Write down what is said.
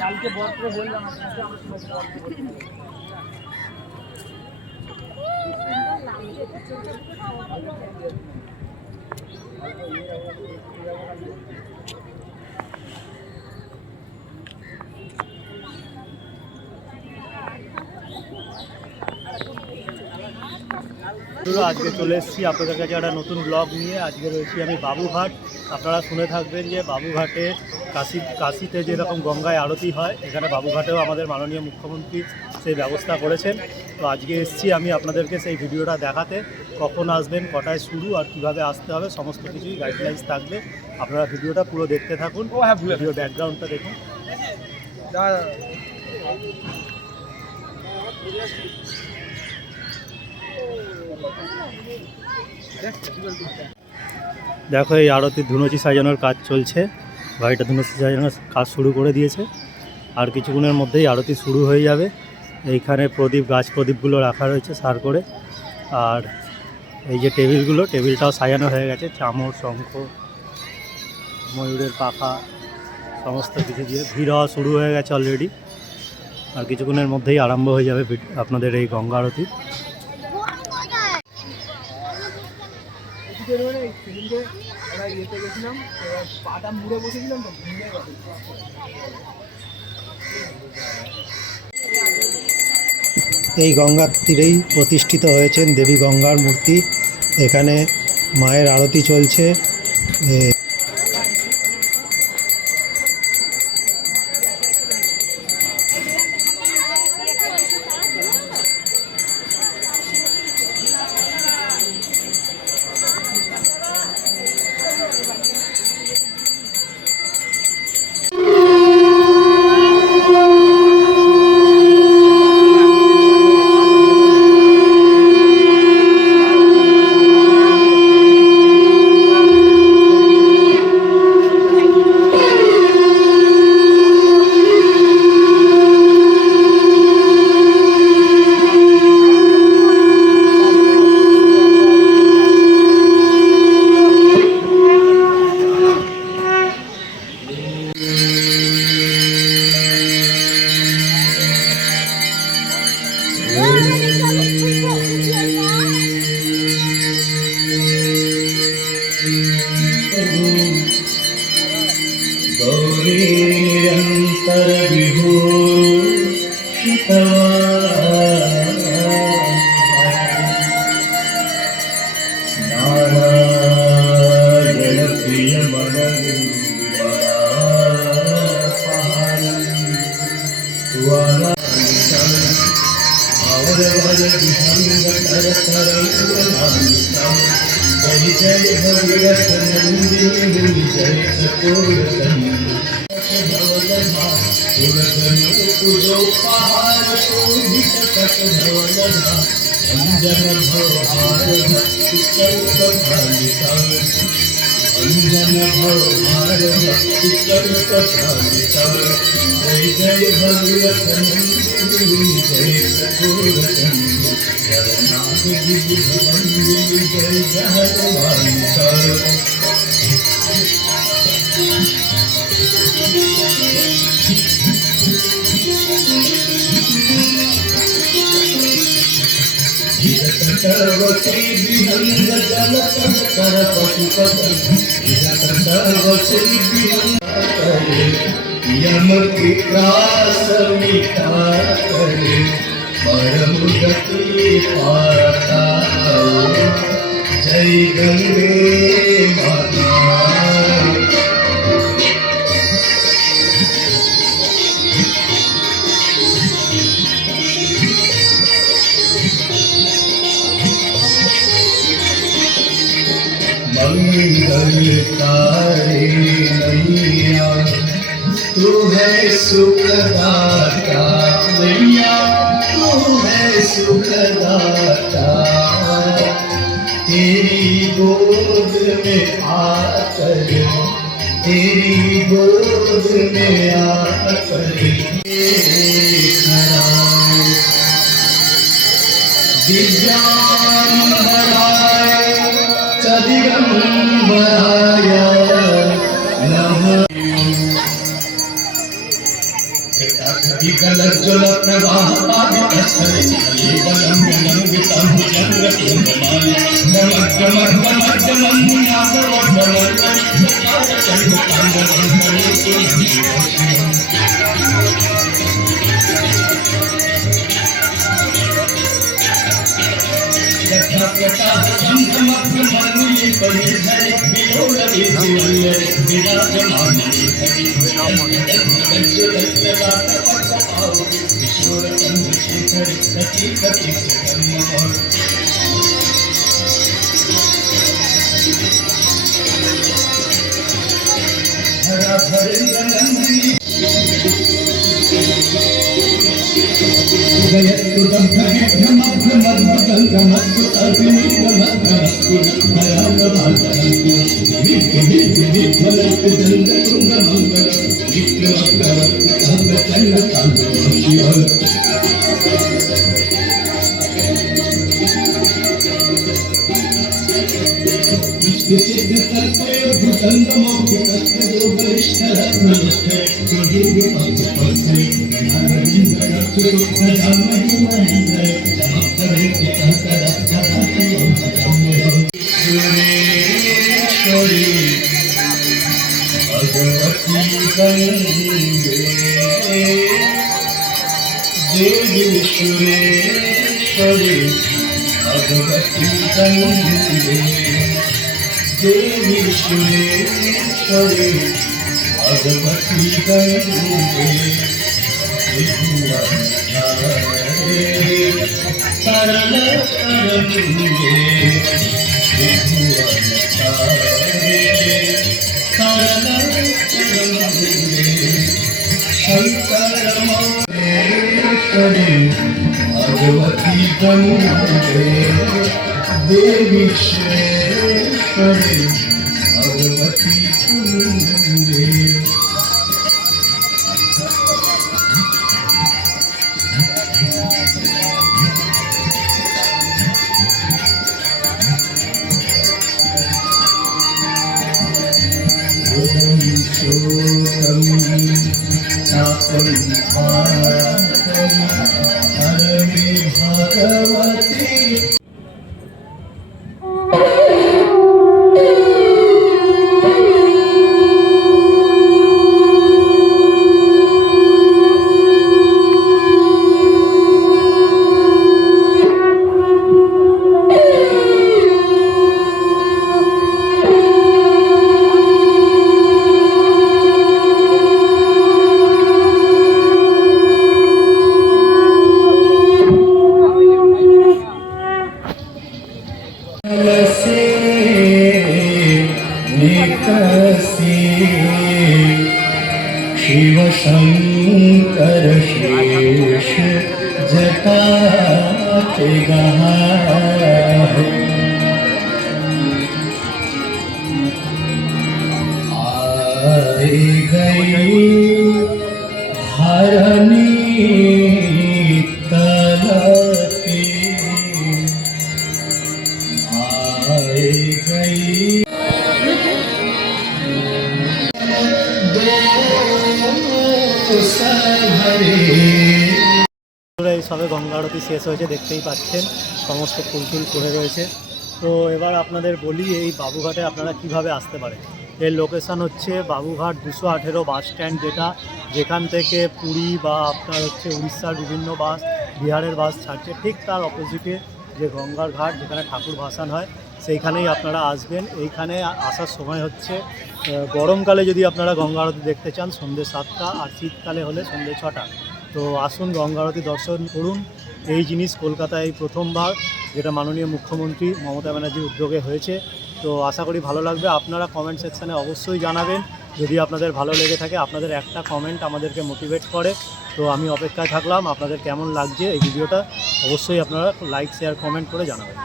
কালকে বড় করে বললাম আজকে চলে এসেছি আপনাদের কাছে একটা নতুন ব্লগ নিয়ে। আজকে রয়েছি আমি বাবুঘাট। আপনারা শুনে থাকবেন যে বাবুঘাটে কাশিতে যেরকম গঙ্গায় আরতি হয়, এখানে বাবুঘাটেও আমাদের মাননীয় মুখ্যমন্ত্রী সেই ব্যবস্থা করেছেন। তো আজকে এসেছি আমি আপনাদেরকে সেই ভিডিওটা দেখাতে, কখন আসবেন, কটায় শুরু আর কীভাবে আসতে হবে সমস্ত কিছুই গাইডলাইন্স থাকবে। আপনারা ভিডিওটা পুরো দেখতে থাকুন। ভিডিও ব্যাকগ্রাউন্ডটা দেখুন। দেখো এই আরতির ধুনুচি সাজানোর কাজ চলছে। গাড়িটা ধুনুচি সাজানোর কাজ শুরু করে দিয়েছে, আর কিছুক্ষণের মধ্যেই আরতি শুরু হয়ে যাবে। এইখানে প্রদীপ, গাছ প্রদীপগুলো রাখা রয়েছে সার করে। আর এই যে টেবিলটাও সাজানো হয়ে গেছে, চামচ, শঙ্খ, ময়ূরের পাখা সমস্ত কিছু দিয়ে। ভিড় হওয়া শুরু হয়ে গেছে অলরেডি, আর কিছুক্ষণের মধ্যেই আরম্ভ হয়ে যাবে আপনাদের এই গঙ্গা আরতি। এই গঙ্গার তীরেই প্রতিষ্ঠিত হয়েছেন দেবী গঙ্গার মূর্তি। এখানে মায়ের আরতি চলছে। जय गंगे माता। मंगलकारी मैया तू है सुखदाता, मैया तू है सुखदाता। तेरी गोद में आकर, तेरी गोद में आकर विज्ञान बढ़ाए, चदिगम बढ़ाया नमः। এই সবে গঙ্গা আরতি শেষ হয়েছে, দেখতেই পাচ্ছেন সমস্ত ফুল টুল পড়ে রয়েছে। তো এবার আপনাদের বলি এই বাবুঘাটে আপনারা কিভাবে আসতে পারেন। এর লোকেশান হচ্ছে বাবুঘাট 218 বাস স্ট্যান্ড, যেখান থেকে পুরী বা আপনার হচ্ছে উড়িষ্যার বিভিন্ন বাস, বিহারের বাস ছাড়ছে, ঠিক তার অপোজিটে যে গঙ্গার ঘাট যেখানে ঠাকুর ভাসান হয় সেইখানেই আপনারা আসবেন। এইখানে আসার সময় হচ্ছে গরমকালে যদি আপনারা গঙ্গা আরতি দেখতে চান সন্ধ্যে 7টা, আর শীতকালে হলে সন্ধ্যে 6টা। তো আসুন গঙ্গা আরতি দর্শন করুন। এই জিনিস কলকাতায় প্রথমবার, যেটা মাননীয় মুখ্যমন্ত্রী মমতা ব্যানার্জির উদ্যোগে হয়েছে। তো আশা করি ভালো লাগবে। আপনারা কমেন্ট সেকশানে অবশ্যই জানাবেন যদি আপনাদের ভালো লেগে থাকে। আপনাদের একটা কমেন্ট আমাদেরকে মোটিভেট করে। তো আমি অপেক্ষায় থাকলাম আপনাদের কেমন লাগছে এই ভিডিওটা। অবশ্যই আপনারা লাইক শেয়ার কমেন্ট করে জানাবেন।